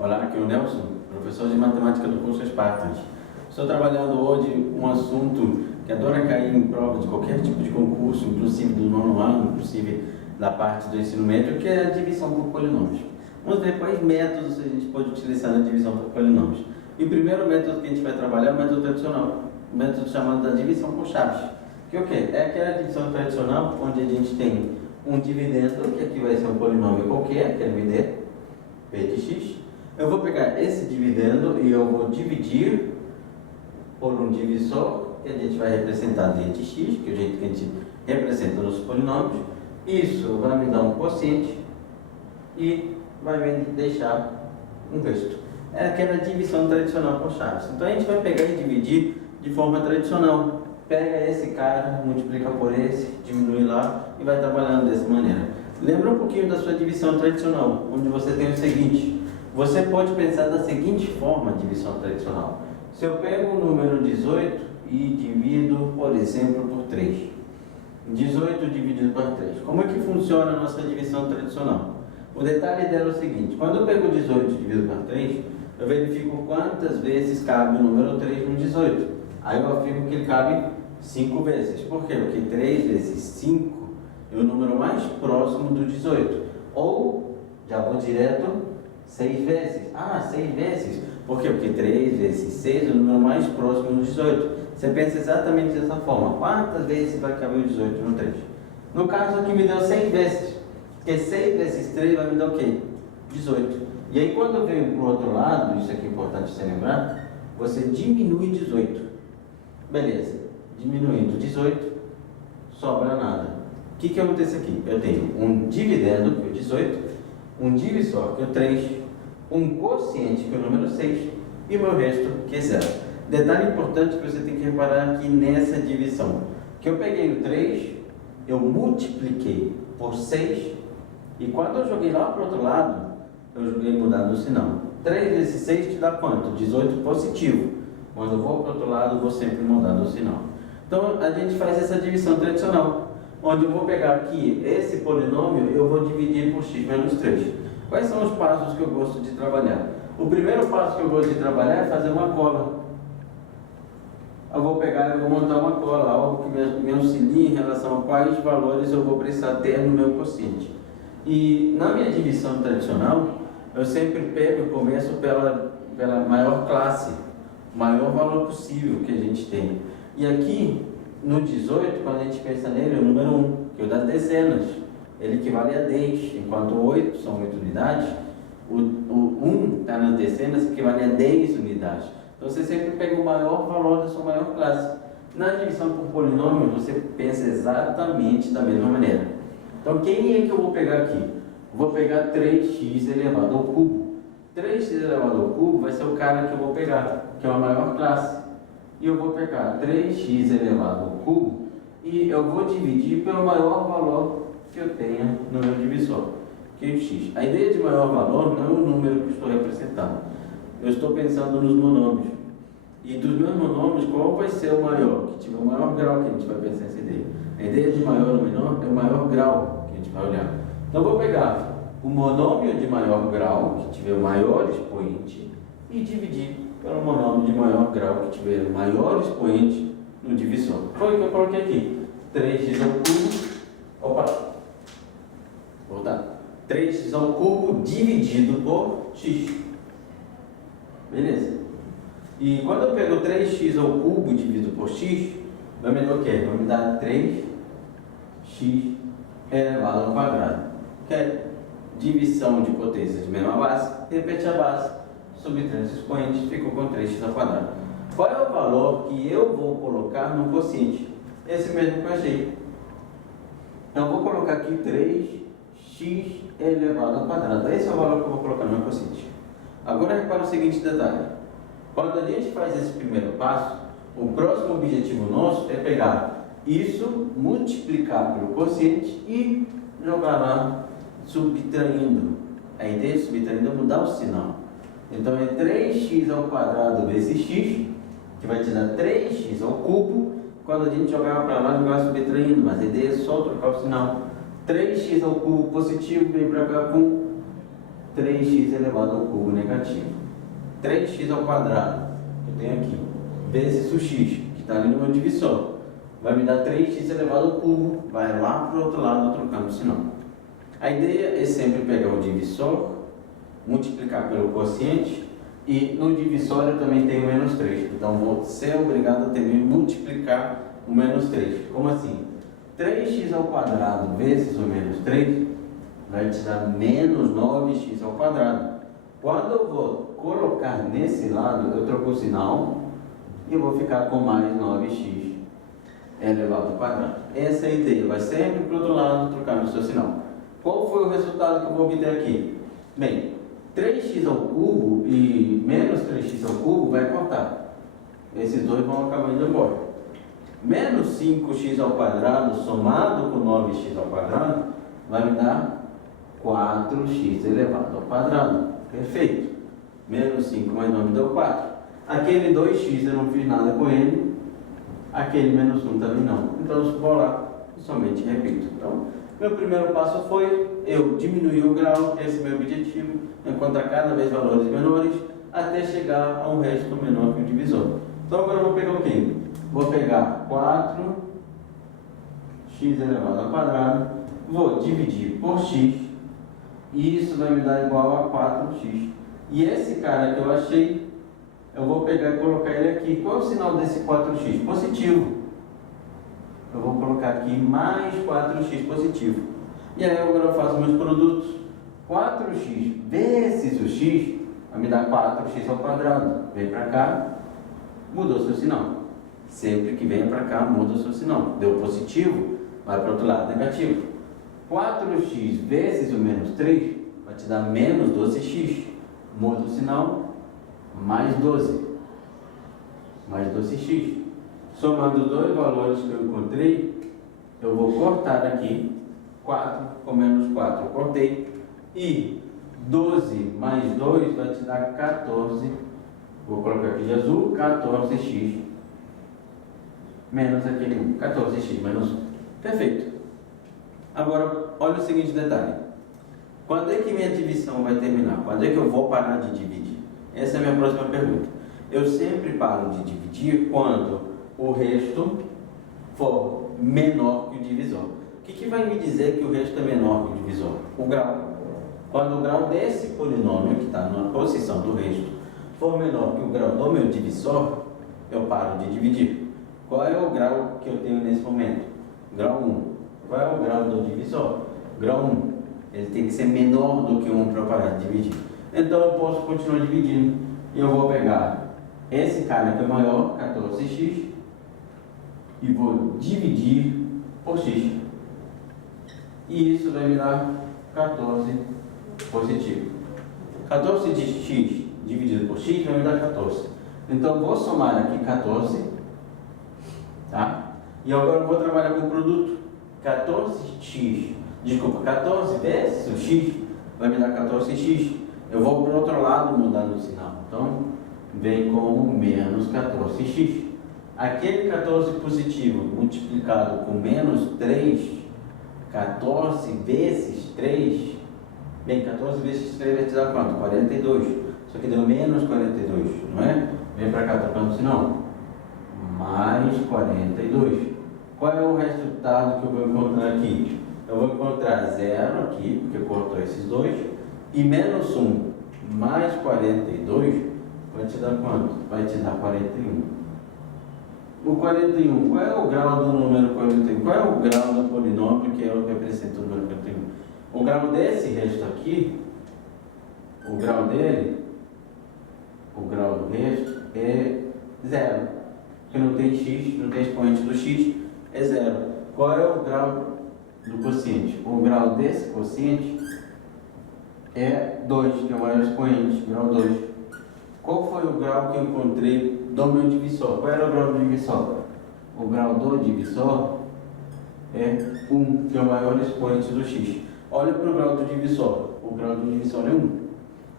Olá, aqui é o Nelson, professor de matemática do curso Spartans. Estou trabalhando hoje um assunto que adora cair em prova de qualquer tipo de concurso, inclusive do nono ano, inclusive da parte do ensino médio, que é a divisão por polinômios. Vamos ver quais métodos a gente pode utilizar na divisão por polinômios. E o primeiro método que a gente vai trabalhar é o método tradicional, o método chamado da divisão por chaves. Que é o quê? É aquela divisão tradicional onde a gente tem um dividendo, que aqui vai ser um polinômio qualquer, que é MD, P de x. Eu vou pegar esse dividendo e eu vou dividir por um divisor, que a gente vai representar d de x, que é o jeito que a gente representa nos polinômios. Isso vai me dar um quociente e vai me deixar um resto. É aquela divisão tradicional por chaves. Então a gente vai pegar e dividir de forma tradicional. Pega esse cara, multiplica por esse, diminui lá e vai trabalhando dessa maneira. Lembra um pouquinho da sua divisão tradicional, onde você tem o seguinte. Você pode pensar da seguinte forma, divisão tradicional. Se eu pego o número 18 e divido, por exemplo, por 3. 18 dividido por 3. Como é que funciona a nossa divisão tradicional? O detalhe dela é o seguinte. Quando eu pego 18 dividido por 3, eu verifico quantas vezes cabe o número 3 no 18. Aí eu afirmo que ele cabe 5 vezes. Por quê? Porque 3 vezes 5 é o número mais próximo do 18. Ou, já vou direto, 6 vezes. 6 vezes. Por quê? Porque 3 vezes 6 é o número mais próximo do 18. Você pensa exatamente dessa forma. Quantas vezes vai caber o 18 no 3? No caso aqui me deu 6 vezes. Porque 6 vezes 3 vai me dar o quê? 18. E aí quando eu venho para o outro lado, isso aqui é importante você lembrar, você diminui 18. Beleza. Diminuindo 18, sobra nada. O que acontece aqui? Eu tenho um dividendo, que é o 18, um divisor, que é o 3, um quociente, que é o número 6, e o meu resto, que é 0. Detalhe importante que você tem que reparar aqui nessa divisão, que eu peguei o 3, eu multipliquei por 6, e quando eu joguei lá para o outro lado, eu joguei mudando o sinal. 3 vezes 6 te dá quanto? 18 positivo. Quando eu vou para o outro lado, eu vou sempre mudando o sinal. Então, a gente faz essa divisão tradicional, onde eu vou pegar aqui esse polinômio, eu vou dividir por x menos 3. Quais são os passos que eu gosto de trabalhar? O primeiro passo que eu gosto de trabalhar é fazer uma cola. Eu vou pegar e vou montar uma cola, algo que me auxilie em relação a quais valores eu vou precisar ter no meu quociente. E na minha divisão tradicional, eu sempre pego e começo pela maior classe, o maior valor possível que a gente tem. E aqui, no 18, quando a gente pensa nele, é o número 1, que é o das dezenas. Ele equivale a 10, enquanto 8 são 8 unidades, o 1 está nas dezenas, que equivale a 10 unidades. Então você sempre pega o maior valor da sua maior classe. Na divisão por polinômio, você pensa exatamente da mesma maneira. Então quem é que eu vou pegar aqui? Vou pegar 3x elevado ao cubo. 3x elevado ao cubo vai ser o cara que eu vou pegar, que é a maior classe. E eu vou pegar 3x elevado ao cubo e eu vou dividir pelo maior valor que eu tenha no meu divisor, que é o x. A ideia de maior valor não é o número que estou representando. Eu estou pensando nos monômios. E dos meus monômios, qual vai ser o maior? Que tiver o maior grau que a gente vai pensar nessa ideia. A ideia de maior ou menor é o maior grau que a gente vai olhar. Então eu vou pegar o monômio de maior grau, que tiver o maior expoente, e dividir pelo monômio de maior grau, que tiver o maior expoente no divisor. Foi o que eu coloquei aqui. 3x ao cubo. Opa! Voltar. 3x ao cubo dividido por x. Beleza? E quando eu pego 3x ao cubo dividido por x, vai me dar o quê? Vai me dar 3x elevado ao quadrado. Que é divisão de potência de menor base, repete a base, subtrai os expoentes, ficou com 3x ao quadrado. Qual é o valor que eu vou colocar no quociente? Esse mesmo que eu achei. Então eu vou colocar aqui 3x elevado ao quadrado. Esse é o valor que eu vou colocar no meu quociente. Agora repara o seguinte detalhe. Quando a gente faz esse primeiro passo, o próximo objetivo nosso é pegar isso, multiplicar pelo quociente e jogar lá subtraindo. A ideia de subtraindo é mudar o sinal. Então é 3x ao quadrado vezes x, que vai te dar 3x ao cubo. Quando a gente jogar para lá, vai subtraindo, mas a ideia é só trocar o sinal. 3x ao cubo positivo vem para cá com 3x elevado ao cubo negativo. 3x ao quadrado, eu tenho aqui, vezes o x, que está ali no meu divisor, vai me dar 3x elevado ao cubo, vai lá para o outro lado trocando o sinal. A ideia é sempre pegar o divisor, multiplicar pelo quociente, e no divisor eu também tenho menos 3, então vou ser obrigado a também multiplicar o menos 3. Como assim? 3x ao quadrado vezes o menos 3 vai te dar menos 9x ao quadrado. Quando eu vou colocar nesse lado, eu troco o sinal e eu vou ficar com mais 9x elevado ao quadrado. Essa é a ideia, vai sempre para o outro lado trocar no seu sinal. Qual foi o resultado que eu vou obter aqui? Bem, 3x ao cubo e menos 3x ao cubo vai cortar. Esses dois vão acabar indo embora. Menos 5x ao quadrado somado com 9x ao quadrado vai me dar 4x elevado ao quadrado. Perfeito. Menos 5 mais 9 deu 4. Aquele 2x eu não fiz nada com ele. Aquele menos 1 também não. Então eu vou lá e somente repito. Então, meu primeiro passo foi eu diminuir o grau, esse é o meu objetivo, encontrar cada vez valores menores até chegar a um resto menor que o divisor. Então agora eu vou pegar o quê? Vou pegar 4x elevado ao quadrado, vou dividir por x, e isso vai me dar igual a 4x. E esse cara que eu achei, eu vou pegar e colocar ele aqui. Qual é o sinal desse 4x? Positivo. Eu vou colocar aqui mais 4x positivo. E aí agora eu faço meus produtos. 4x vezes o x vai me dar 4x ao quadrado. Vem para cá, mudou seu sinal. Sempre que venha para cá, muda o seu sinal. Deu positivo, vai para o outro lado, negativo. 4x vezes o menos 3 vai te dar menos 12x. Muda o sinal, mais 12. Mais 12x. Somando os dois valores que eu encontrei, eu vou cortar aqui. 4 com menos 4 eu cortei. E 12 mais 2 vai te dar 14. Vou colocar aqui de azul, 14x. Menos aquele 1. 14x menos 1. Perfeito. Agora, olha o seguinte detalhe. Quando é que minha divisão vai terminar? Quando é que eu vou parar de dividir? Essa é a minha próxima pergunta. Eu sempre paro de dividir quando o resto for menor que o divisor. O que vai me dizer que o resto é menor que o divisor? O grau. Quando o grau desse polinômio, que está na posição do resto, for menor que o grau do meu divisor, eu paro de dividir. Qual é o grau que eu tenho nesse momento? Grau 1. Qual é o grau do divisor? Grau 1. Ele tem que ser menor do que 1 para parar de dividir. Então eu posso continuar dividindo. E eu vou pegar esse cara que é maior, 14x, e vou dividir por x. E isso vai me dar 14 positivo. 14 de x dividido por x vai me dar 14. Então eu vou somar aqui 14, tá? E agora eu vou trabalhar com o produto. 14x, desculpa, 14 vezes o x vai me dar 14x. Eu vou para o outro lado mudando o sinal. Então vem como menos 14x. Aquele 14 positivo multiplicado com menos 3, 14 vezes 3, bem, 14 vezes 3 vai te dar quanto? 42. Só que deu menos 42, não é? Vem para cá trocando o sinal. Mais 42. Qual é o resultado que eu vou encontrar aqui? Eu vou encontrar 0 aqui, porque cortou esses dois, e menos 1 mais 42 vai te dar quanto? Vai te dar 41. O 41, qual é o grau do número 41? Qual é o grau do polinômio que é o que representa o número 41? O grau desse resto aqui, o grau dele, o grau do resto é 0. Porque não tem x, não tem expoente do x, é 0. Qual é o grau do quociente? O grau desse quociente é 2, que é o maior expoente, grau 2. Qual foi o grau que eu encontrei do meu divisor? Qual era o grau do divisor? O grau do divisor é 1, que é o maior expoente do x. Olha para o grau do divisor. O grau do divisor é 1.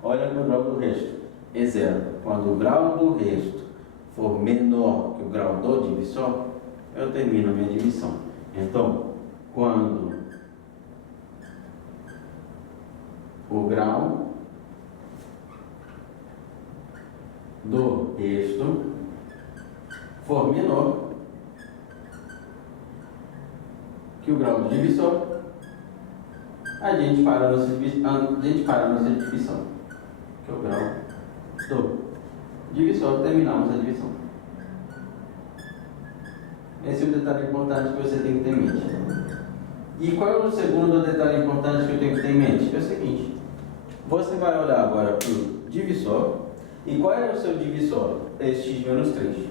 Olha para o grau do resto. É 0. Quando o grau do resto for menor que o grau do divisor, eu termino a minha divisão. Então, quando o grau do resto for menor que o grau do divisor, a gente para a nossa divisão, que é o grau do divisor, terminamos a divisão. Esse é um detalhe importante que você tem que ter em mente. E qual é o segundo detalhe importante que eu tenho que ter em mente? É o seguinte: você vai olhar agora para o divisor. E qual é o seu divisor? É x menos 3.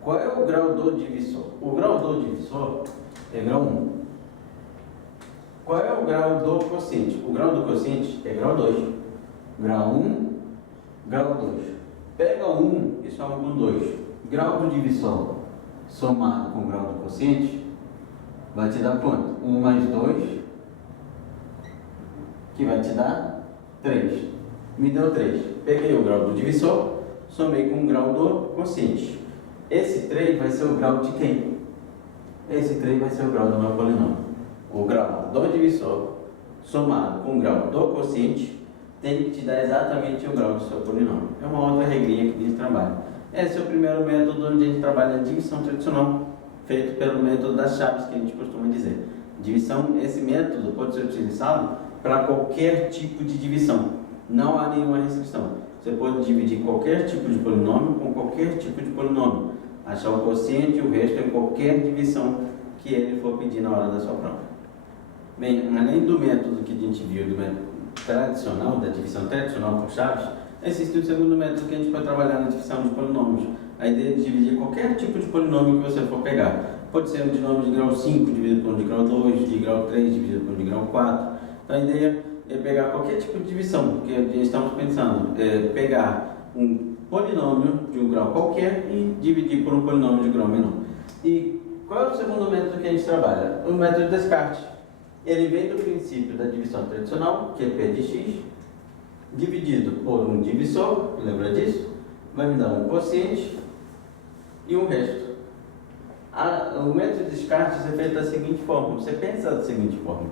Qual é o grau do divisor? O grau do divisor é grau 1. Qual é o grau do quociente? O grau do quociente é grau 2. Grau 1, grau 2. Pega 1 e soma com 2. Grau do divisor somado com o grau do quociente vai te dar quanto? 1 mais 2, que vai te dar 3. Me deu 3. Peguei o grau do divisor, somei com o grau do quociente. Esse 3 vai ser o grau de quem? Esse 3 vai ser o grau do meu polinômio. O grau do divisor somado com o grau do quociente tem que te dar exatamente o grau do seu polinômio. É uma outra regrinha que a gente trabalha. Esse é o primeiro método onde a gente trabalha a divisão tradicional, feito pelo método das chaves, que a gente costuma dizer. Esse método pode ser utilizado para qualquer tipo de divisão. Não há nenhuma restrição. Você pode dividir qualquer tipo de polinômio com qualquer tipo de polinômio. Achar o quociente e o resto em qualquer divisão que ele for pedir na hora da sua prova. Bem, além do método que a gente viu, do método tradicional, da divisão tradicional por chaves, existe um segundo método que a gente vai trabalhar na divisão de polinômios. A ideia de dividir qualquer tipo de polinômio que você for pegar. Pode ser um polinômio de grau 5 dividido por um de grau 2, de grau 3 dividido por um de grau 4. Então a ideia é pegar qualquer tipo de divisão, porque estamos pensando pegar um polinômio de um grau qualquer e dividir por um polinômio de grau menor. E qual é o segundo método que a gente trabalha? O método de Descartes. Ele vem do princípio da divisão tradicional, que é P de x, dividido por um divisor, lembra disso? Vai me dar um quociente e um resto. O método de Descartes é feito da seguinte forma: você pensa da seguinte forma.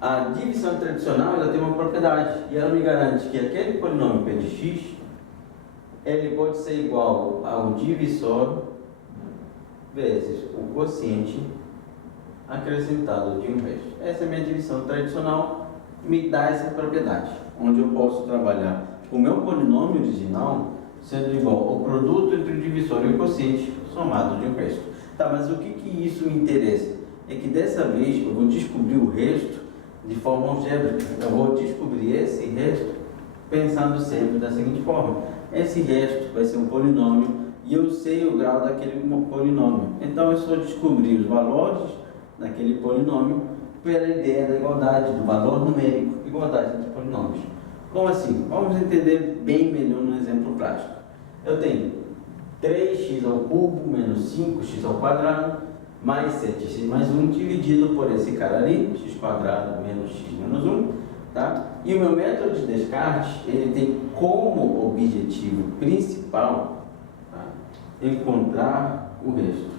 A divisão tradicional ela tem uma propriedade e ela me garante que aquele polinômio P de x ele pode ser igual ao divisor vezes o quociente acrescentado de um resto. Essa é a minha divisão tradicional, me dá essa propriedade, onde eu posso trabalhar o meu polinômio original sendo igual ao produto entre o divisor e o quociente somado de um resto. Tá, mas o que isso me interessa? É que dessa vez eu vou descobrir o resto de forma algébrica. Eu vou descobrir esse resto pensando sempre da seguinte forma: esse resto vai ser um polinômio e eu sei o grau daquele polinômio. Então eu só descobrir os valores daquele polinômio pela ideia da igualdade, do valor numérico, igualdade entre polinômios. Como assim? Vamos entender bem melhor no exemplo prático. Eu tenho 3x ao cubo menos 5x ao quadrado mais 7x mais 1 dividido por esse cara ali, x quadrado menos x menos 1, tá? E o meu método de Descartes, ele tem como objetivo principal, tá, encontrar o resto.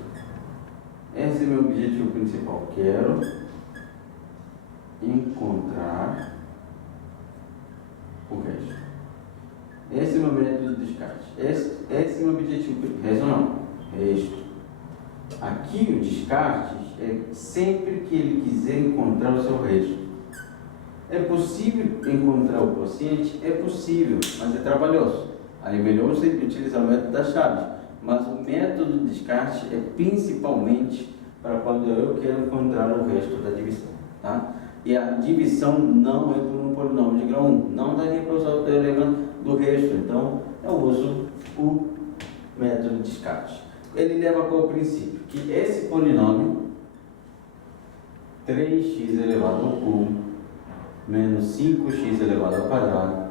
Esse é o meu objetivo principal. Quero encontrar o resto. Esse é o meu método de Descartes. Esse é o meu objetivo. Resto não. Resto. Aqui o Descartes é sempre que ele quiser encontrar o seu resto. É possível encontrar o quociente? É possível, mas é trabalhoso. Aí é melhor você utilizar o método das chaves. Mas o método de Descartes é principalmente para quando eu quero encontrar o resto da divisão. Tá? E a divisão não é por um polinômio de grau 1. Não daria para usar o teorema do resto. Então eu uso o método de Descartes. Ele leva qual princípio? Que esse polinômio 3x elevado ao cubo menos 5x elevado ao quadrado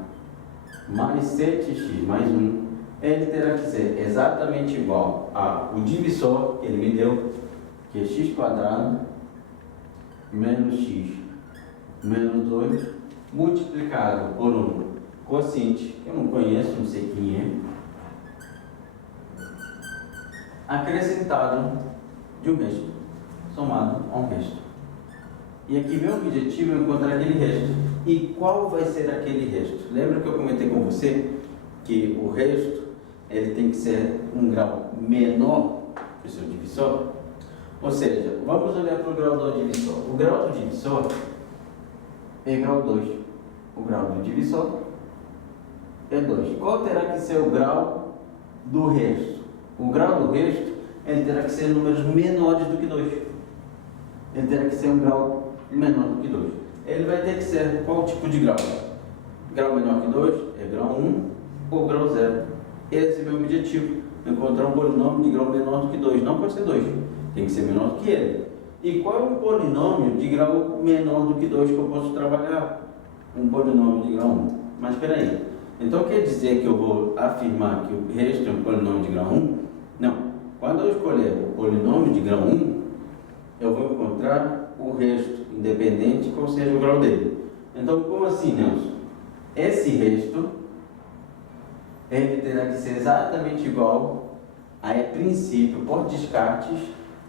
mais 7x mais 1, ele terá que ser exatamente igual ao divisor que ele me deu, que é x quadrado menos x menos 2 multiplicado por um quociente que eu não conheço, não sei quem é, acrescentado de um resto, somado a um resto. E aqui meu objetivo é encontrar aquele resto. E qual vai ser aquele resto? Lembra que eu comentei com você que o resto ele tem que ser um grau menor que o seu divisor. Ou seja, vamos olhar para o grau do divisor. O grau do divisor é grau 2. O grau do divisor é 2. Qual terá que ser o grau do resto? O grau do resto, ele terá que ser números menores do que 2. Ele terá que ser um grau menor do que 2. Ele vai ter que ser qual tipo de grau? Grau menor que 2 é grau 1 ou grau 0. Esse é o meu objetivo, encontrar um polinômio de grau menor do que 2. Não pode ser 2, tem que ser menor do que ele. E qual é um polinômio de grau menor do que 2 que eu posso trabalhar? Um polinômio de grau 1. Mas espera aí, então quer dizer que eu vou afirmar que o resto é um polinômio de grau 1? Não. Quando eu escolher o polinômio de grau 1, eu vou encontrar o resto, independente qual seja o grau dele. Então, como assim, Nelson? Esse resto, ele terá que ser exatamente igual a princípio, por descartes,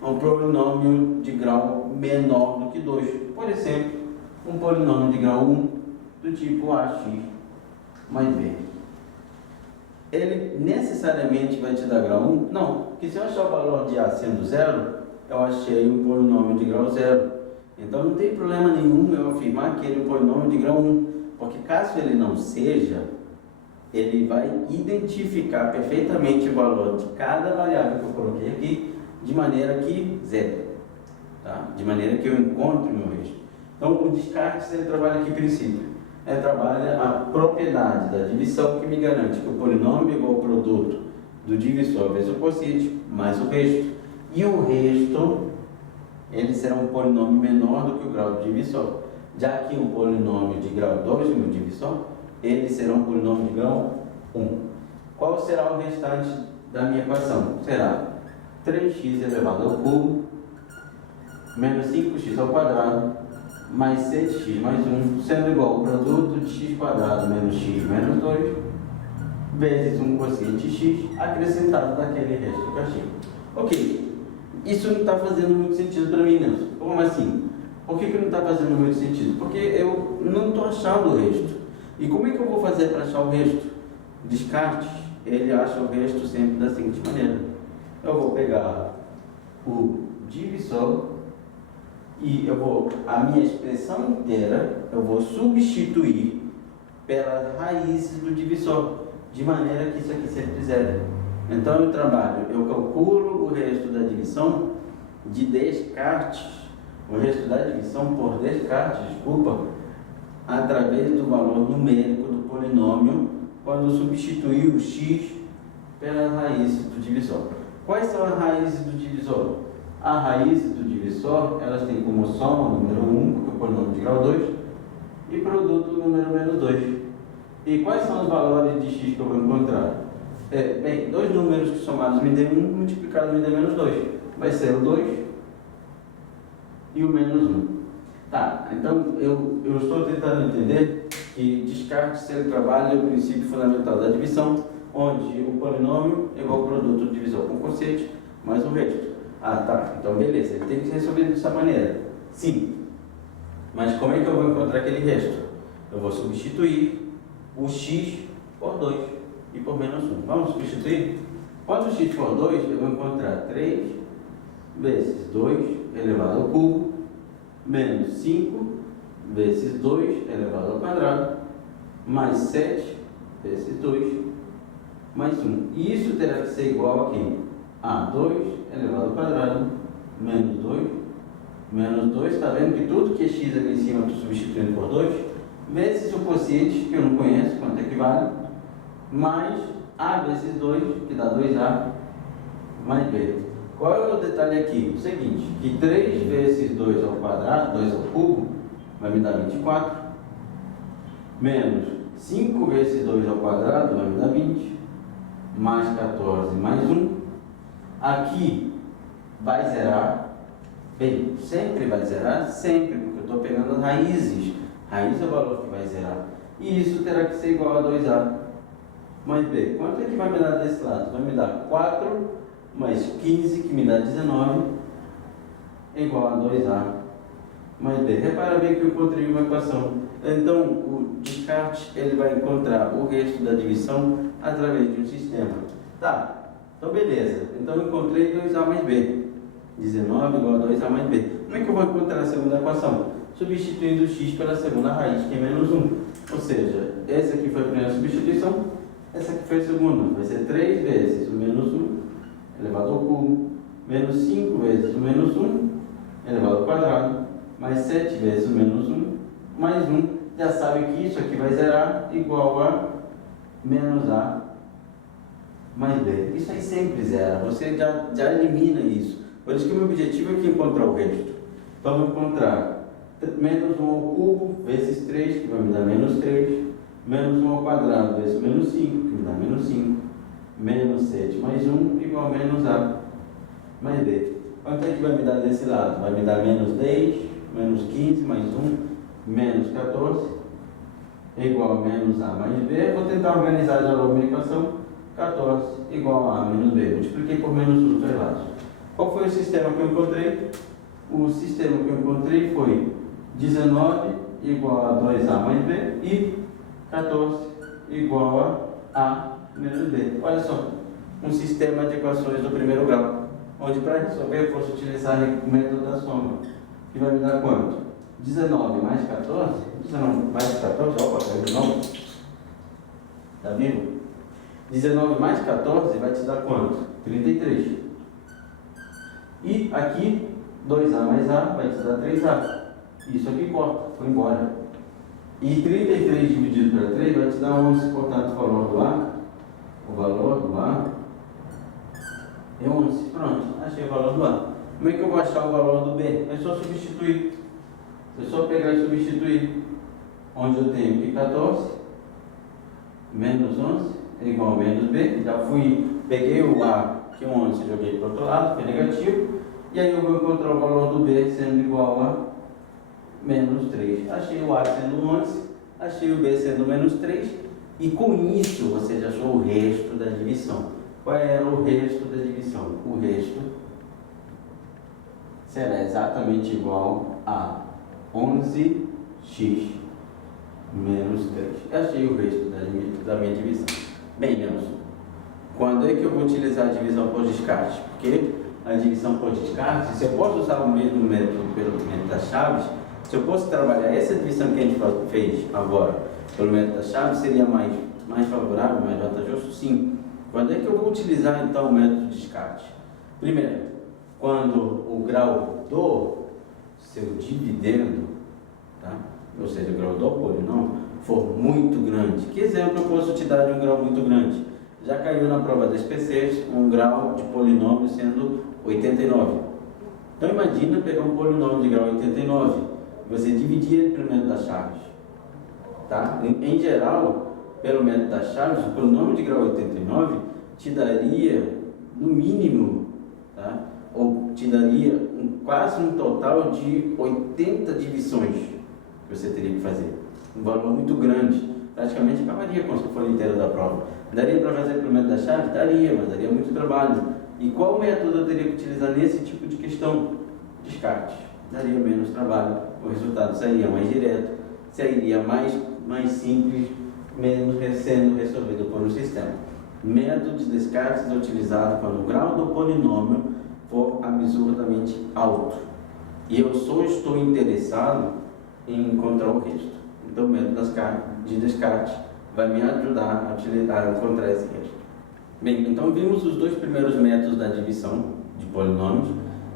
a um polinômio de grau menor do que 2. Por exemplo, um polinômio de grau 1 do tipo ax mais b. Ele necessariamente vai te dar grau 1? Não, porque se eu achar o valor de a sendo 0, eu achei um polinômio de grau 0. Então não tem problema nenhum eu afirmar que ele é um polinômio de grau 1, porque caso ele não seja, ele vai identificar perfeitamente o valor de cada variável que eu coloquei aqui, de maneira que zero, tá? De maneira que eu encontre o meu resto. Então o descarte, ele trabalha aqui princípio. Ele trabalha a propriedade da divisão, que me garante que o polinômio é igual ao produto do divisor vezes o quociente mais o resto. E o resto, ele será um polinômio menor do que o grau do divisor. Já que um polinômio de grau 2 no divisor, ele será um polinômio de grau 1. Qual será o restante da minha equação? Será 3x elevado ao cubo menos 5x ao quadrado mais 6x mais 1, sendo igual ao produto de x quadrado menos x menos 2 vezes um quociente x acrescentado daquele resto que eu achei. Ok, isso não está fazendo muito sentido para mim, Nelson. Como assim? Por que não está fazendo muito sentido? Porque eu não estou achando o resto. E como é que eu vou fazer para achar o resto? Descartes, ele acha o resto sempre da seguinte maneira. Eu vou pegar o divisor e a minha expressão inteira, eu vou substituir pelas raízes do divisor, de maneira que isso aqui sempre zero. Então eu calculo o resto da divisão de Descartes, o resto da divisão por Descartes, através do valor numérico do polinômio, quando substituir o x pelas raízes do divisor. Quais são as raízes do divisor? As raízes do divisor, elas têm como soma o número 1, que é o polinômio de grau 2, e produto o número menos 2. E quais são os valores de x que eu vou encontrar? Bem, dois números que somados me dêem 1, multiplicados me dêem menos 2. Vai ser o 2 e o menos 1. Tá, então eu estou tentando entender que Descartes ele trabalha o princípio fundamental da divisão, onde o polinômio é igual ao produto do divisor com quociente mais o resto. Ah, tá, então beleza, ele tem que ser resolvido dessa maneira. Sim, mas como é que eu vou encontrar aquele resto? Eu vou substituir o x por 2 e por menos 1. Vamos substituir? Quanto x for 2, eu vou encontrar 3 vezes 2 elevado ao cubo menos 5 vezes 2 elevado ao quadrado mais 7 vezes 2 mais 1. E isso terá que ser igual a quem? A 2 elevado ao quadrado menos 2, está vendo que tudo que é x aqui em cima eu estou substituindo por 2, vezes o quociente, que eu não conheço, quanto é que vale, mais a vezes 2, que dá 2a, mais b. Qual é o detalhe aqui? O seguinte, que 3 vezes 2 ao quadrado, 2 ao cubo, vai me dar 24, menos 5 vezes 2 ao quadrado, vai me dar 20, mais 14, mais 1. Aqui vai zerar, bem, sempre vai zerar, sempre, porque eu estou pegando as raízes. Raiz é o valor que vai zerar. E isso terá que ser igual a 2a mais b. Quanto é que vai me dar desse lado? Vai me dar 4 mais 15, que me dá 19, é igual a 2a mais b. Repara bem que eu encontrei uma equação. Então, o Descartes ele vai encontrar o resto da divisão através de um sistema. Tá, então beleza. Então eu encontrei 2A mais B. 19 igual a 2A mais B. Como é que eu vou encontrar a segunda equação? Substituindo o x pela segunda raiz, que é menos 1. Ou seja, essa aqui foi a primeira substituição, essa aqui foi a segunda. Vai ser 3 vezes o menos 1 elevado ao cubo, menos 5 vezes o menos 1 elevado ao quadrado, mais 7 vezes o menos 1, mais 1. Já sabe que isso aqui vai zerar igual a menos A mais B. Isso aí sempre zera, você já elimina isso. Por isso que o meu objetivo é aqui encontrar o resto. Então, eu vou encontrar menos 1 ao cubo vezes 3, que vai me dar menos 3, menos 1 ao quadrado vezes menos 5, que me dá menos 5, menos 7 mais 1 igual a menos A mais B. Quanto é que vai me dar desse lado? Vai me dar menos 10, menos 15 mais 1, menos 14, igual a menos A mais B. Vou tentar organizar já logo a minha equação. 14 igual a menos B. Multipliquei por menos 1 dos dois lados. Qual foi o sistema que eu encontrei? O sistema que eu encontrei foi 19 igual a 2A mais B e 14 igual a menos B. Olha só, um sistema de equações do primeiro grau, onde para resolver eu posso utilizar o método da soma, que vai me dar quanto? 19 mais 14, 19 mais 14, opa, caiu de novo. Tá vivo? 19 mais 14 vai te dar quanto? 33. E aqui, 2A mais A vai te dar 3A. Isso aqui corta, foi embora. E 33 dividido por 3 vai te dar 11, portanto, o valor do A é 11. Pronto, achei o valor do A. Como é que eu vou achar o valor do B? É só substituir. É só pegar e substituir. Onde eu tenho que 14 menos 11 é igual a menos B. Já peguei o A, que é 11, joguei para o outro lado, foi negativo. E aí eu vou encontrar o valor do B sendo igual a menos 3. Achei o A sendo 11, achei o B sendo menos 3. E com isso você já achou o resto da divisão. Qual era o resto da divisão? O resto será exatamente igual a 11x menos 3. Achei o resto da minha divisão. Bem, Nelson, quando é que eu vou utilizar a divisão por descarte? Porque a divisão por descarte, se eu posso usar o mesmo método pelo método das chaves, se eu posso trabalhar essa divisão que a gente fez agora pelo método das chaves, seria mais favorável, mais vantajoso? Sim. Quando é que eu vou utilizar então o método de descarte? Primeiro, quando o grau do seu dividendo, tá? Ou seja, o grau do polinômio, for muito grande. Que exemplo eu posso te dar de um grau muito grande? Já caiu na prova das PCs um grau de polinômio sendo 89. Então imagina pegar um polinômio de grau 89, você dividir ele pelo método das chaves. Tá? Em geral, pelo método das chaves, o polinômio de grau 89 te daria, no mínimo, tá? Ou te daria quase um total de 80 divisões que você teria que fazer. Um valor muito grande, praticamente acabaria com a folha inteira da prova. Daria para fazer pelo método da chave? Daria, mas daria muito trabalho. E qual método eu teria que utilizar nesse tipo de questão? Descarte. Daria menos trabalho, o resultado sairia mais direto, sairia mais simples, menos sendo resolvido por um sistema. Método de descarte é utilizado quando o grau do polinômio for absurdamente alto. E eu só estou interessado em encontrar o resto. Então o método de descarte vai me ajudar a encontrar esse resto. Bem, então vimos os dois primeiros métodos da divisão de polinômios,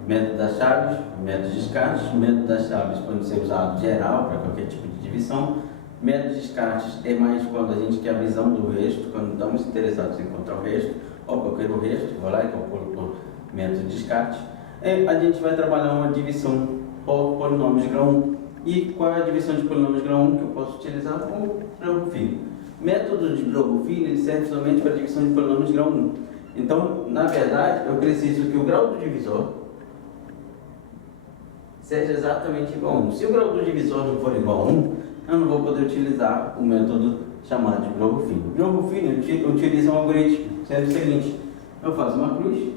método das chaves, método de descarte. O método das chaves pode ser usado geral para qualquer tipo de divisão. Método de descarte é mais quando a gente quer a visão do resto, quando estamos interessados em encontrar o resto, ou eu quero o resto, vou lá e calculo por método de descarte. A gente vai trabalhar uma divisão por polinômios de grau 1. E qual é a divisão de polinômios de grau 1 que eu posso utilizar? O Brough-Finn. Método de Brough-Finn ele serve somente para a divisão de polinômios de grau 1. Então, na verdade, eu preciso que o grau do divisor seja exatamente igual a 1. Se o grau do divisor não for igual a 1, eu não vou poder utilizar o método chamado de Brough-Finn. Brough-Finn utiliza um algoritmo, sendo o seguinte: eu faço uma cruz.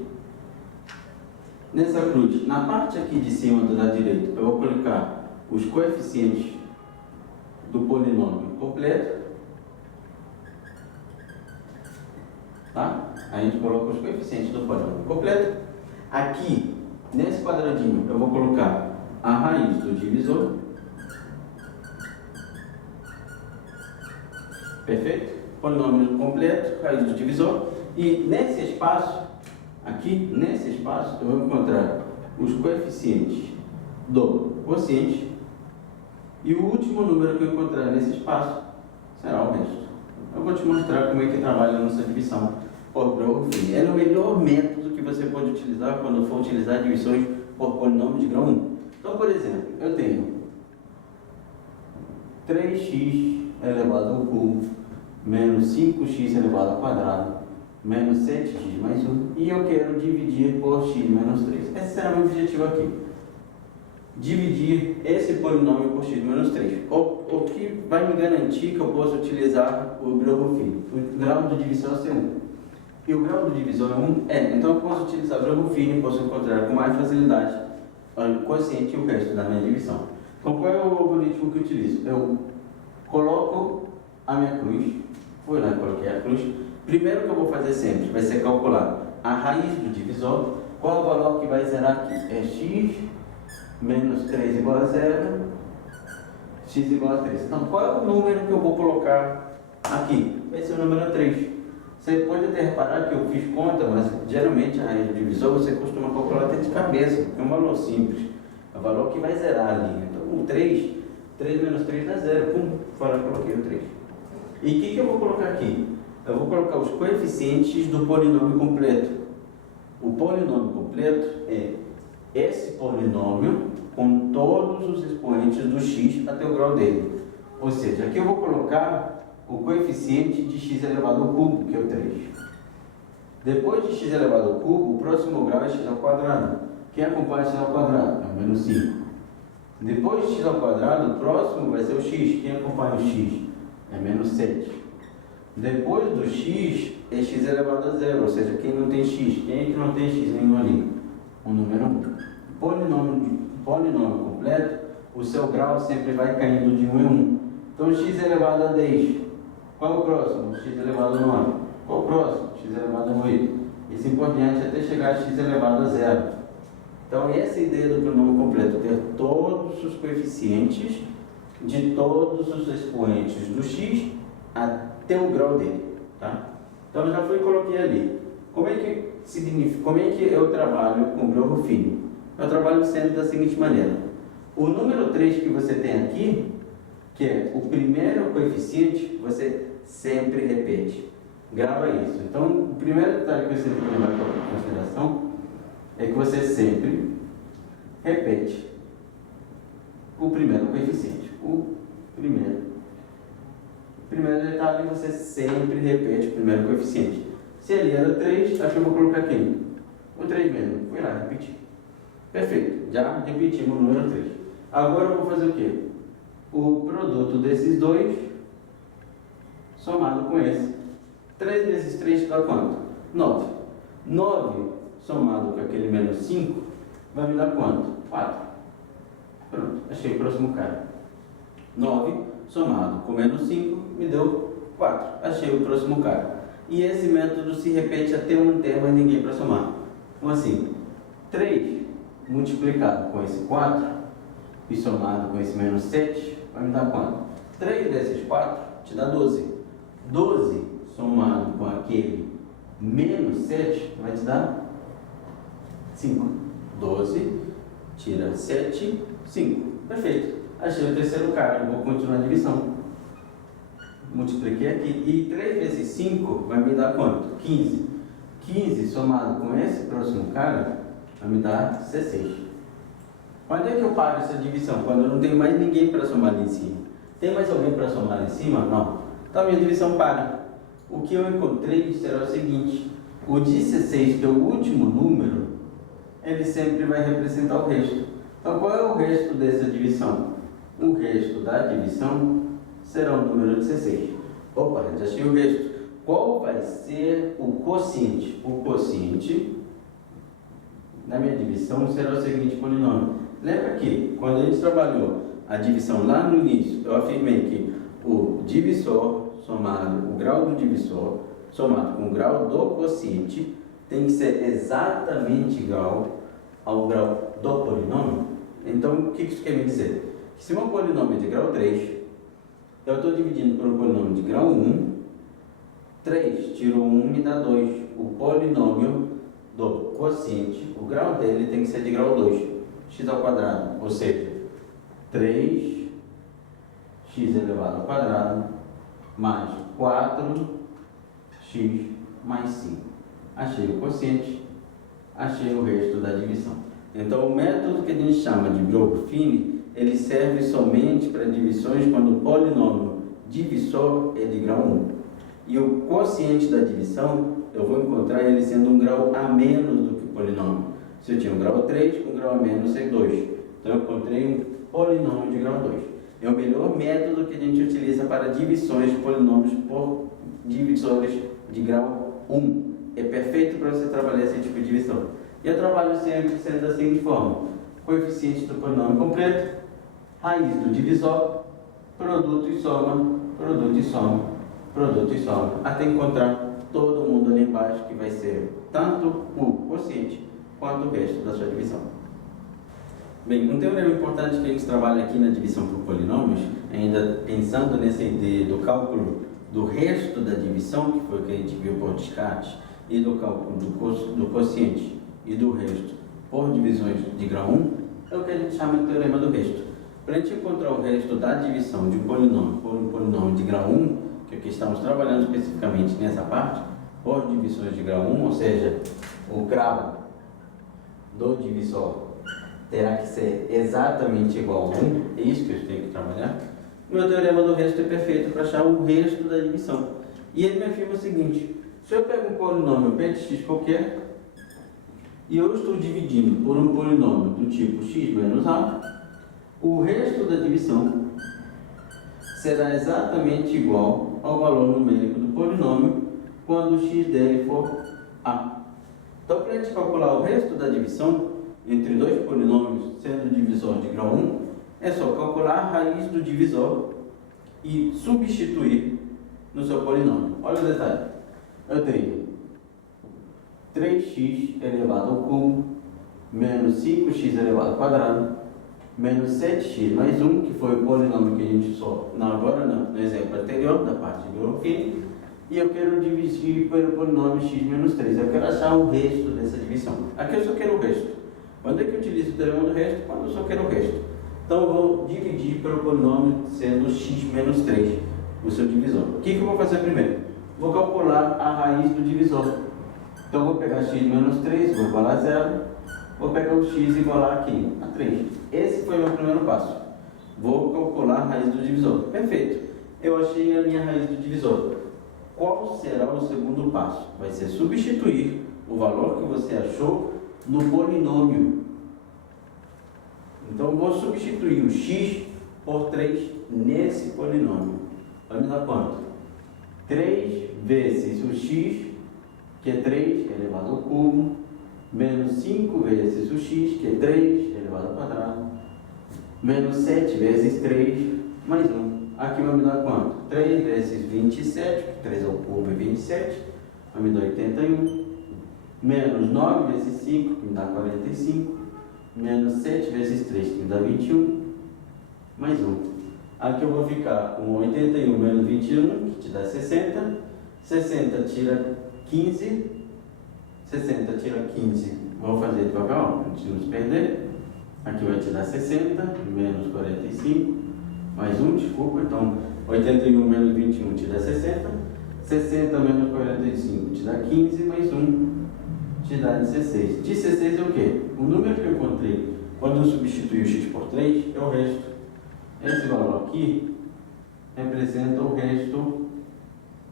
Nessa cruz, na parte aqui de cima do lado direito, eu vou colocar os coeficientes do polinômio completo. tá? A gente coloca os coeficientes do polinômio completo. Aqui, nesse quadradinho, eu vou colocar a raiz do divisor. Perfeito? Polinômio completo, raiz do divisor. E nesse espaço, aqui, nesse espaço, eu vou encontrar os coeficientes do quociente. E o último número que eu encontrar nesse espaço será o resto. Eu vou te mostrar como é que trabalha a nossa divisão por grau fim. É o melhor método que você pode utilizar quando for utilizar divisões por polinômio de grau 1. Então, por exemplo, eu tenho 3x elevado ao cubo menos 5x elevado ao quadrado menos 7x mais 1 e eu quero dividir por x menos 3. Esse será o meu objetivo aqui. Dividir esse polinômio por x menos 3. O que vai me garantir que eu posso utilizar o Breuer-Fini? O grau de divisão é 1. E o grau de divisão é 1? Então eu posso utilizar o Breuer-Fini e posso encontrar com mais facilidade o quociente e o resto da minha divisão. Então qual é o algoritmo que eu utilizo? Eu coloco a minha cruz, fui lá e coloquei a cruz. Primeiro que eu vou fazer sempre vai ser calcular a raiz do divisor. Qual é o valor que vai zerar aqui? É x menos 3 igual a 0, x igual a 3. Então, qual é o número que eu vou colocar aqui? Vai ser o número 3. Você pode até reparar que eu fiz conta, mas geralmente a raiz do divisor você costuma calcular até de cabeça. É um valor simples. É o valor que vai zerar ali. Então, o 3 menos 3 dá 0. Pum, fora, coloquei o 3. E o que eu vou colocar aqui? Eu vou colocar os coeficientes do polinômio completo. O polinômio completo é esse polinômio com todos os expoentes do x até o grau dele. Ou seja, aqui eu vou colocar o coeficiente de x elevado ao cubo, que é o 3. Depois de x elevado ao cubo, o próximo grau é x ao quadrado. Quem acompanha x ao quadrado? É o menos 5. Depois de x ao quadrado, o próximo vai ser o x. Quem acompanha o x? É menos 7. Depois do x, é x elevado a 0, ou seja, quem não tem x? Quem é que não tem x nenhum ali? O número 1. Polinômio completo, o seu grau sempre vai caindo de 1 em 1. Então, x elevado a 10. Qual é o próximo? X elevado a 9. Qual é o próximo? X elevado a 8. E assim por diante até chegar a x elevado a 0. Então, essa é a ideia do polinômio completo, ter todos os coeficientes de todos os expoentes do x até o grau dele. Tá? Então, eu já fui e coloquei ali. Como é que eu trabalho com o Breuer-Fini? Eu trabalho sempre da seguinte maneira. O número 3 que você tem aqui, que é o primeiro coeficiente, você sempre repete. Grava isso. Então, o primeiro detalhe que você tem que levar em consideração é que você sempre repete o primeiro coeficiente. O primeiro detalhe, você sempre repete o primeiro coeficiente. Se ele era 3, acho que eu vou colocar aqui. O 3 mesmo. Fui lá, repeti. Perfeito. Já repetimos o número 3. Agora eu vou fazer o quê? O produto desses dois somado com esse. 3 vezes 3 dá quanto? 9. 9 somado com aquele menos 5 vai me dar quanto? 4. Pronto. Achei o próximo cara. 9 somado com menos 5 me deu 4. Achei o próximo cara. E esse método se repete até eu não ter mais ninguém para somar. Então assim, 3 multiplicado com esse 4 e somado com esse menos 7 vai me dar quanto? 3 vezes 4 te dá 12. 12 somado com aquele menos 7 vai te dar 5. 12 tira 7, 5. Perfeito. Achei o terceiro cara, eu vou continuar a divisão. Multipliquei aqui. E 3 vezes 5 vai me dar quanto? 15. 15 somado com esse próximo cara vai me dar 16. Quando é que eu paro essa divisão? Quando eu não tenho mais ninguém para somar ali em cima. Tem mais alguém para somar ali em cima? Não. Então a minha divisão para. O que eu encontrei será o seguinte. O 16, que é o último número, ele sempre vai representar o resto. Então qual é o resto dessa divisão? O resto da divisão será o número 16. Opa, já achei o resto. Qual vai ser o quociente? O quociente da minha divisão será o seguinte polinômio. Lembra que, quando a gente trabalhou a divisão lá no início, eu afirmei que o divisor somado, o grau do divisor, somado com o grau do quociente tem que ser exatamente igual ao grau do polinômio. Então, o que isso quer me dizer? Que se meu polinômio é de grau 3, eu estou dividindo por um polinômio de grau 1, 3 tiro 1 me dá 2. O polinômio do quociente, o grau dele tem que ser de grau 2, x ao quadrado, ou seja, 3x elevado ao quadrado mais 4x mais 5. Achei o quociente, achei o resto da divisão. Então, o método que a gente chama de Bloch-Fini, ele serve somente para divisões quando o polinômio divisor é de grau 1. E o quociente da divisão, eu vou encontrar ele sendo um grau a menos do que o polinômio. Se eu tinha um grau 3, com um grau a menos é 2. Então, eu encontrei um polinômio de grau 2. É o melhor método que a gente utiliza para divisões de polinômios por divisores de grau 1. É perfeito para você trabalhar esse tipo de divisão. E eu trabalho sempre sendo da seguinte forma: coeficiente do polinômio completo, raiz do divisor, produto e soma, produto e soma, produto e soma, até encontrar todo mundo ali embaixo, que vai ser tanto o quociente quanto o resto da sua divisão. Bem, um teorema importante que a gente trabalha aqui na divisão por polinômios, ainda pensando nessa ideia do cálculo do resto da divisão, que foi o que a gente viu por Descartes, e do cálculo do quociente e do resto por divisões de grau 1, é o que a gente chama de teorema do resto. Para a gente encontrar o resto da divisão de um polinômio por um polinômio de grau 1, que aqui estamos trabalhando especificamente nessa parte, por divisões de grau 1, ou seja, o grau do divisor terá que ser exatamente igual a 1, é isso que eu tenho que trabalhar. O meu teorema do resto é perfeito para achar o resto da divisão. E ele me afirma o seguinte: se eu pego um polinômio p de x qualquer, e eu estou dividindo por um polinômio do tipo x menos a, o resto da divisão será exatamente igual ao valor numérico do polinômio quando o x dele for a. Então, para a gente calcular o resto da divisão entre dois polinômios sendo divisor de grau 1, é só calcular a raiz do divisor e substituir no seu polinômio. Olha o detalhe. Eu tenho 3x elevado ao cubo menos 5x elevado ao quadrado menos 7x mais 1, que foi o polinômio que a gente só agora no exemplo anterior da parte de Bloch-Fini, e eu quero dividir pelo polinômio x menos 3. Eu quero achar o resto dessa divisão. Aqui eu só quero o resto. Quando é que eu utilizo o teorema do resto? Quando eu só quero o resto. Então eu vou dividir pelo polinômio sendo x menos 3, o seu divisor. O que eu vou fazer primeiro? Vou calcular a raiz do divisor. Então eu vou pegar x menos 3, vou igualar a 0. Vou pegar o x e igualar aqui a 3. Esse foi o meu primeiro passo. Vou calcular a raiz do divisor. Perfeito. Eu achei a minha raiz do divisor. Qual será o segundo passo? Vai ser substituir o valor que você achou no polinômio. Então eu vou substituir o x por 3 nesse polinômio. Vai me dar quanto? 3 vezes o x, que é 3 elevado ao cubo, menos 5 vezes o x, que é 3 elevado ao quadrado, menos 7 vezes 3, mais 1. Aqui vai me dar quanto? 3 vezes 27, que 3 ao cubo é 27, vai me dar 81, menos 9 vezes 5, que me dá 45, menos 7 vezes 3, que me dá 21, mais 1. Aqui eu vou ficar com 81 menos 21, que te dá 60, 60 tira 15, 60 tira 15, vou fazer devagar, para a gente não se perder. Aqui vai te dar 60, menos 45, mais 1, desculpa, então 81 menos 21 te dá 60, 60 menos 45 te dá 15, mais 1 te dá 16. 16 é o quê? O número que eu encontrei quando eu substituí o x por 3 é o resto. Esse valor aqui representa o resto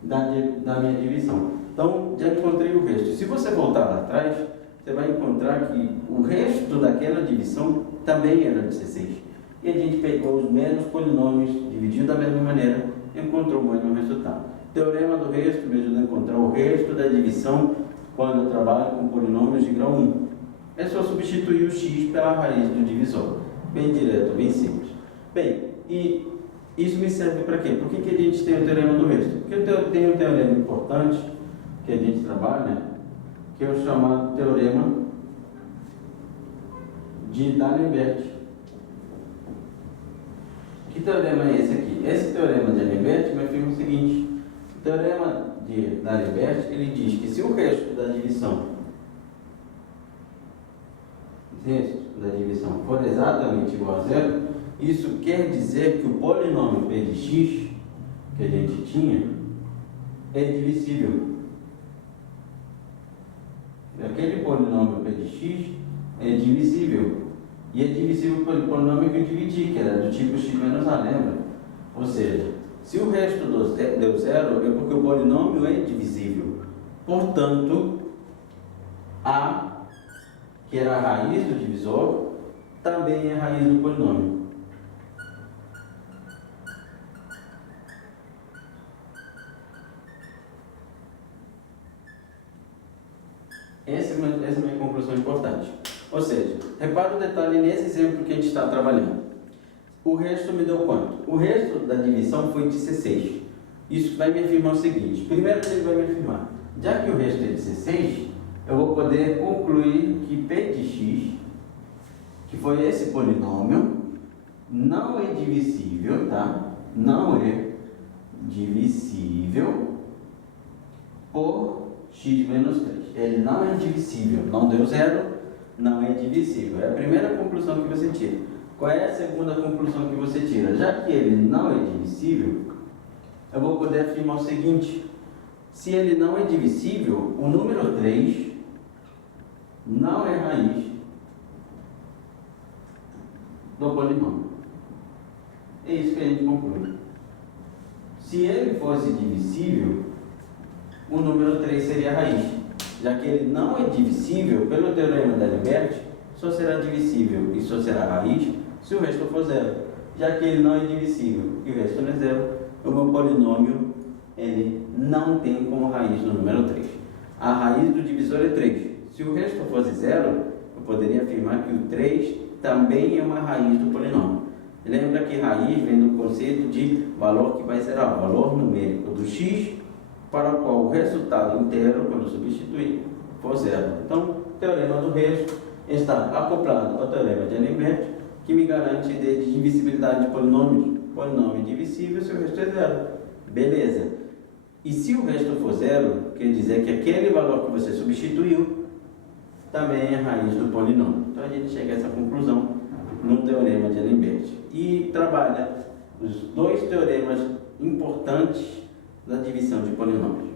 da minha divisão. Então, já encontrei o resto. Se você voltar lá atrás, você vai encontrar que o resto daquela divisão também era 16. E a gente pegou os mesmos polinômios, dividiu da mesma maneira, encontrou o mesmo resultado. O teorema do resto me ajuda a encontrar o resto da divisão quando eu trabalho com polinômios de grau 1. É só substituir o x pela raiz do divisor. Bem direto, bem simples. Bem, e isso me serve para quê? Por que a gente tem o teorema do resto? Porque eu tenho um teorema importante que a gente trabalha, que é o chamado teorema de D'Alembert. Que teorema é esse aqui? Esse teorema de D'Alembert me afirma o seguinte: o teorema de D'Alembert, ele diz que se o resto da divisão for exatamente igual a zero, isso quer dizer que o polinômio p de x que a gente tinha é divisível. Aquele polinômio p de x é divisível. E é divisível pelo polinômio que eu dividi, que era do tipo x menos a, lembra? Ou seja, se o resto deu zero, é porque o polinômio é divisível. Portanto, a, que era a raiz do divisor, também é a raiz do polinômio. Essa é a minha conclusão importante. Ou seja, repara o detalhe nesse exemplo que a gente está trabalhando. O resto me deu quanto? O resto da divisão foi 16. Isso vai me afirmar o seguinte: primeiro ele vai me afirmar, já que o resto é 16, eu vou poder concluir que p de x, que foi esse polinômio, não é divisível, tá? Não é divisível por x menos 3. Ele não é divisível, não deu zero, não é divisível. É a primeira conclusão que você tira. Qual é a segunda conclusão que você tira? Já que ele não é divisível, eu vou poder afirmar o seguinte: se ele não é divisível, o número 3 não é raiz do polinômio. É isso que a gente conclui. Se ele fosse divisível, o número 3 seria a raiz. Já que ele não é divisível, pelo teorema de D'Alembert, só será divisível e só será raiz se o resto for zero. Já que ele não é divisível e o resto não é zero, o meu polinômio ele não tem como raiz no número 3. A raiz do divisor é 3. Se o resto fosse zero, eu poderia afirmar que o 3 também é uma raiz do polinômio. Lembra que raiz vem do conceito de valor que vai ser o valor numérico do x, para o qual o resultado inteiro, quando substituir, for zero. Então, o teorema do resto está acoplado ao teorema de D'Alembert, que me garante a ideia de divisibilidade de polinômios. Polinômio é divisível se o resto é zero. Beleza. E se o resto for zero, quer dizer que aquele valor que você substituiu também é raiz do polinômio. Então, a gente chega a essa conclusão no teorema de D'Alembert. E trabalha os dois teoremas importantes da divisão de polinômios.